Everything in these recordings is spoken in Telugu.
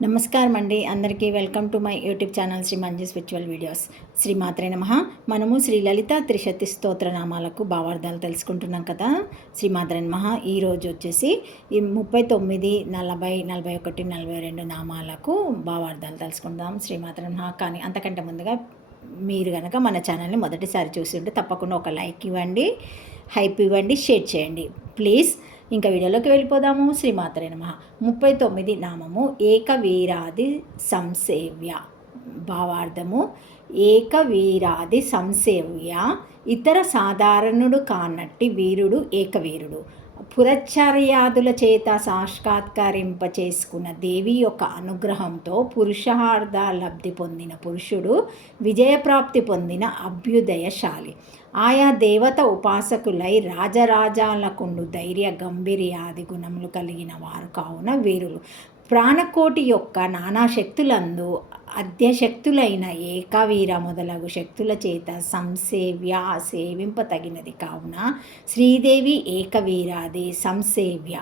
నమస్కారం అండి. అందరికీ welcome to my YouTube channel Shri Manju spiritual videos. శ్రీ మాత్రే నమః. మనము శ్రీ లలిత త్రిశతి స్తోత్ర నామాలకు భావార్థాలు తెలుసుకుంటున్నాం కదా. శ్రీ మాత్రే నమః. ఈరోజు వచ్చేసి ఈ 39, 40, 41, 42 నామాలకు భావార్థాలు తెలుసుకుందాం. శ్రీ మాత్రే నమః. కానీ అంతకంటే ముందుగా మీరు కనుక మన ఛానల్ని మొదటిసారి చూసి ఉంటే తప్పకుండా ఒక లైక్ ఇవ్వండి, హైప్ ఇవ్వండి, షేర్ చేయండి ప్లీజ్. ఇంకా వీడియోలోకి వెళ్ళిపోదాము. శ్రీమాత్రే నమః. 39 నామము ఏకవీరాది సంసేవ్య. భావార్థము: ఏకవీరాది సంసేవ్య, ఇతర సాధారణుడు కానట్టి వీరుడు ఏకవీరుడు. పురచర్యాదుల చేత సాక్షాత్కరింప చేసుకున్న దేవి యొక్క అనుగ్రహంతో పురుషార్థ లబ్ధి పొందిన పురుషుడు విజయప్రాప్తి పొందిన అభ్యుదయశాలి. ఆయా దేవత ఉపాసకులై రాజరాజాలకుండు ధైర్య గంభీర్యాది గుణములు కలిగిన వారు కావున వీరులు. ప్రాణకోటి యొక్క నానా శక్తులందు అధ్యశక్తులైన ఏకవీర మొదలగు శక్తుల చేత సంసేవ్య, సేవింపతగినది కావున శ్రీదేవి ఏకవీరాది సంసేవ్య.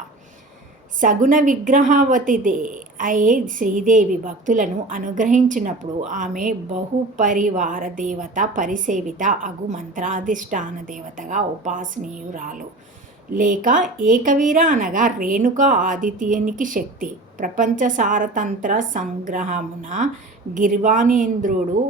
సగుణ విగ్రహవతిదే అయ్యే శ్రీదేవి భక్తులను అనుగ్రహించినప్పుడు ఆమె బహుపరివార దేవత, పరిసేవిత అగు మంత్రాధిష్టాన దేవతగా ఉపాసనీయురాలు. లేక ఏకవీర అనగా రేణుక ఆదిత్యునికి శక్తి. ప్రపంచ సారతంత్ర సంగ్రహమున గిర్వాణేంద్రుడు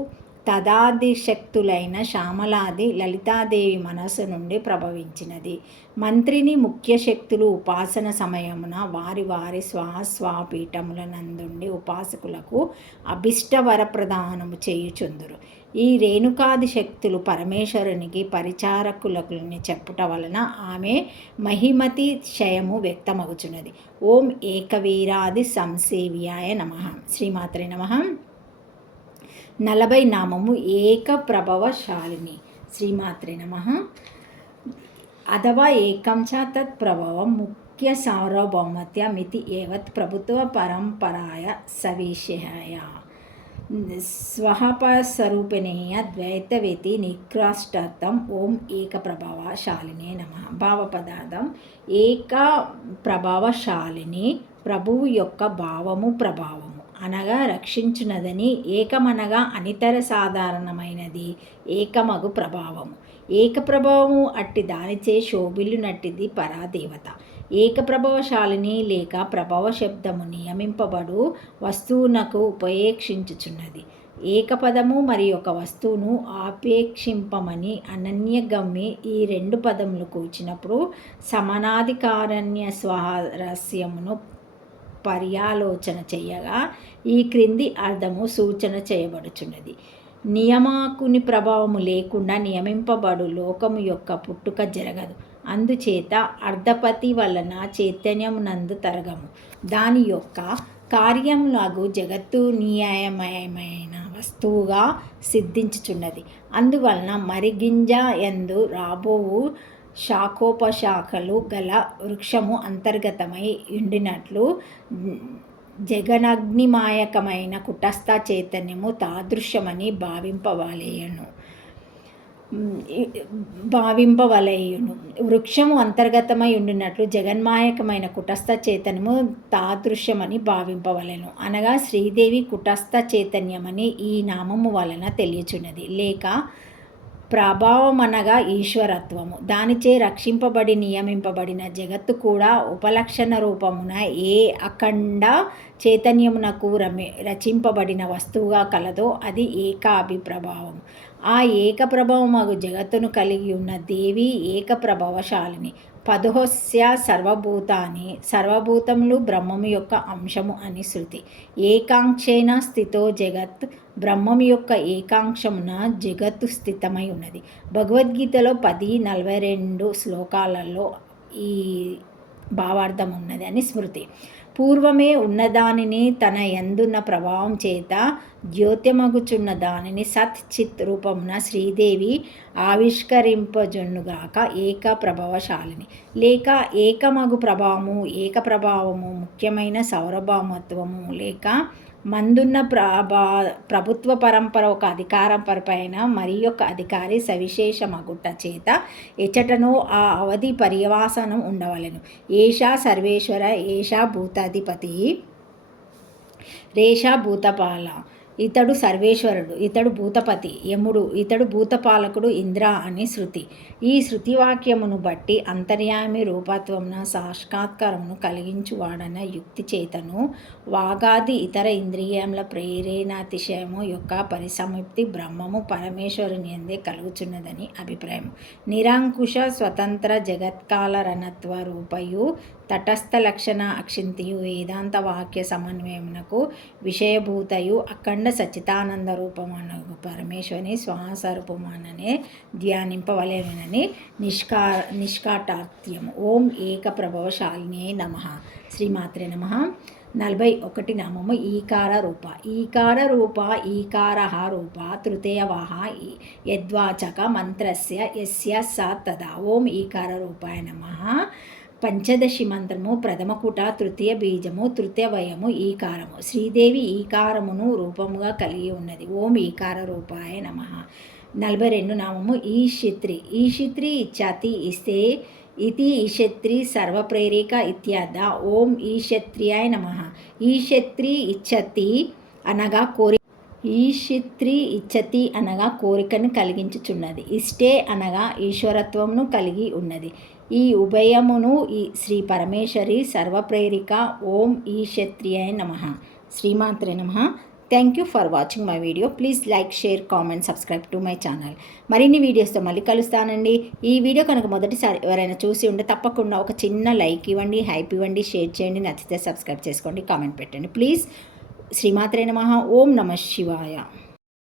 తదాదిశక్తులైన శ్యామలాది లలితాదేవి మనస్సు నుండి ప్రభవించినది. మంత్రిని ముఖ్య శక్తులు ఉపాసన సమయమున వారి వారి స్వస్వపీఠముల నందుండి ఉపాసకులకు అభిష్ట వరప్రదానము చేయుచుందురు. ఈ రేణుకాది శక్తులు పరమేశ్వరునికి పరిచారకులని చెప్పుట వలన ఆమె మహిమతి క్షయము వ్యక్తమగుచున్నది. ఓం ఏకవీరాది సంసేవ్యాయ నమః. శ్రీమాత్రే నమః. 40 నామము ఏక ప్రభవశాలిని. శ్రీమాత్రే నమః. అథవా ఏకం చ తత్ ప్రభవం ముఖ్య సార్వభౌమత్యమితి ఏవత్ ప్రభుత్వ పరంపరాయ సవిషయాయ స్వహపస్వరూపిణేయ ద్వైతవేతి నికృష్టార్థం. ఓం ఏక ప్రభావశాలినే నమః. భావ పదార్థం: ఏక ప్రభావశాలిని ప్రభువు యొక్క భావము, ప్రభావము అనగా రక్షించున్నదని, ఏకమనగా అనితర సాధారణమైనది ఏకమగు ప్రభావము. ఏక ప్రభావము అట్టి దానిచే శోభిల్లునట్టిది పరాదేవత. ఏకప్రభావశాలిని లేక ప్రభావ శబ్దము నియమింపబడు వస్తువునకు ఉపేక్షించుచున్నది. ఏకపదము మరి ఒక వస్తువును ఆపేక్షింపమని అనన్యగమ్మి ఈ 2 పదములు కూర్చినప్పుడు సమానాధికారణ్య స్వారస్యమును పర్యాలోచన చేయగా ఈ క్రింది అర్థము సూచన చేయబడుచున్నది. నియమాకుని ప్రభావము లేకుండా నియమింపబడు లోకము యొక్క పుట్టుక జరగదు. అందుచేత అర్ధపతి వలన చైతన్యమునందు తరగము. దాని యొక్క కార్యములకు జగత్తు న్యాయమయమైన వస్తువుగా సిద్ధించుచున్నది. అందువలన మరిగింజ యందు రాబోవు శాఖోపశాఖలు గల వృక్షము అంతర్గతమై ఉండినట్లు జగనగ్నిమాయకమైన కుటస్థ చైతన్యము తాదృశ్యమని భావింపవలయును. వృక్షము అంతర్గతమై ఉండినట్లు జగన్మాయకమైన కుటస్థ చైతన్యము తాదృశ్యమని భావింపవలెను. అనగా శ్రీదేవి కుటస్థ చైతన్యమని ఈ నామము వలన తెలియచున్నది. లేక ప్రభావమనగా ఈశ్వరత్వము. దానిచే రక్షింపబడి నియమింపబడిన జగత్తు కూడా ఉపలక్షణ రూపమున ఏ అఖండ చైతన్యమునకు రచింపబడిన వస్తువుగా కలదో అది ఏకాభిప్రభావము. ఆ ఏకప్రభావమగు జగత్తును కలిగి ఉన్న దేవి ఏకప్రభావశాలిని. పదోస్య సర్వభూతాని, సర్వభూతములు బ్రహ్మము యొక్క అంశము అని శృతి. ఏకాంక్షేణ స్థితో జగత్, బ్రహ్మము యొక్క ఏకాంక్షమున జగత్తు స్థితమై ఉన్నది. భగవద్గీతలో 10:42 శ్లోకాలలో ఈ భావార్థం ఉన్నది అని స్మృతి. పూర్వమే ఉన్నదానిని తన యందున్న ప్రభావం చేత ద్యోత్యమగుచున్న దానిని సత్ చిత్ రూపమున శ్రీదేవి ఆవిష్కరింపజొన్నుగాక ఏక ప్రభావశాలిని. లేక ఏకమగు ప్రభావము, ఏక ప్రభావము ముఖ్యమైన సౌరభౌమత్వము లేక మందున్న ప్రభుత్వ పరంపర ఒక అధికారం పరపైన మరి యొక్క అధికారి సవిశేషమగుట చేత ఎచ్చటనో ఆ అవధి పర్యవాసనం ఉండవలెను. ఏషా సర్వేశ్వర ఏషా భూతాధిపతి రేష భూతపాల, ఇతడు సర్వేశ్వరుడు, ఇతడు భూతపతి యముడు, ఇతడు భూతపాలకుడు ఇంద్ర అని శృతి. ఈ శృతివాక్యమును బట్టి అంతర్యామి రూపత్వమున సాక్షాత్కారమును కలిగించువాడన్న యుక్తి చేతను వాగాది ఇతర ఇంద్రియముల ప్రేరణాతిశయము యొక్క పరిసమాప్తి బ్రహ్మము పరమేశ్వరుని యందే కలుగుచున్నదని అభిప్రాయం. నిరంకుశ స్వతంత్ర జగత్కాలరణత్వ రూపయు తటస్థ లక్షణ అక్షింతియు వేదాంత వాక్య సమన్వయమునకు విషయభూతయు అఖండ సచ్చిదానంద రూపమనగు పరమేశ్వరుని స్వస్వరూపమననే ధ్యానింపవలెనని నిష్కాటార్థ్యము. ఓం ఏక ప్రభవశాలినే నమః. శ్రీమాత్రే నమః. 41 నామము ఈకార రూప. ఈకార రూప ఈకారః రూప తృతీయవాహ యద్వాచక మంత్రస్య యస్య స తదా. ఓం ఈకార రూపాయ నమః. పంచదశి మంత్రము ప్రథమకుట తృతీయ బీజము తృతీయ వయము ఈకారము. శ్రీదేవి ఈకారమును రూపముగా కలిగి ఉన్నది. ఓం ఈకార రూపాయ నమః. 42 నామము ఈశిత్రి. ఈశిత్రి ఇచ్చాతి ఇస్తే ఇతి ఈశత్రి సర్వప్రేరిక ఇత్యాద. ఓం ఈశత్రియాయ నమః. ఈశత్రి ఇచ్చతి అనగా ఈశిత్రి ఇచ్చతి అనగా కోరికను కలిగించుచున్నది. ఇష్టే అనగా ఈశ్వరత్వమును కలిగి ఉన్నది. ఈ ఉభయమును ఈ శ్రీ పరమేశ్వరి సర్వప్రేరిక. ఓం ఈశత్రియాయ నమః. శ్రీమాత్రే నమః. Thank you for watching my video. Please like, share, comment, subscribe to my channel. మరిన్ని వీడియోస్తో మళ్ళీ కలుస్తానండి. ఈ వీడియో కనుక మొదటిసారి ఎవరైనా చూసి ఉంటే తప్పకుండా ఒక చిన్న లైక్ ఇవ్వండి, హైప్ ఇవ్వండి, షేర్ చేయండి, నచ్చితే సబ్స్క్రైబ్ చేసుకోండి, కామెంట్ పెట్టండి ప్లీజ్. శ్రీమాత్రే నమః. ఓం నమః శివాయ.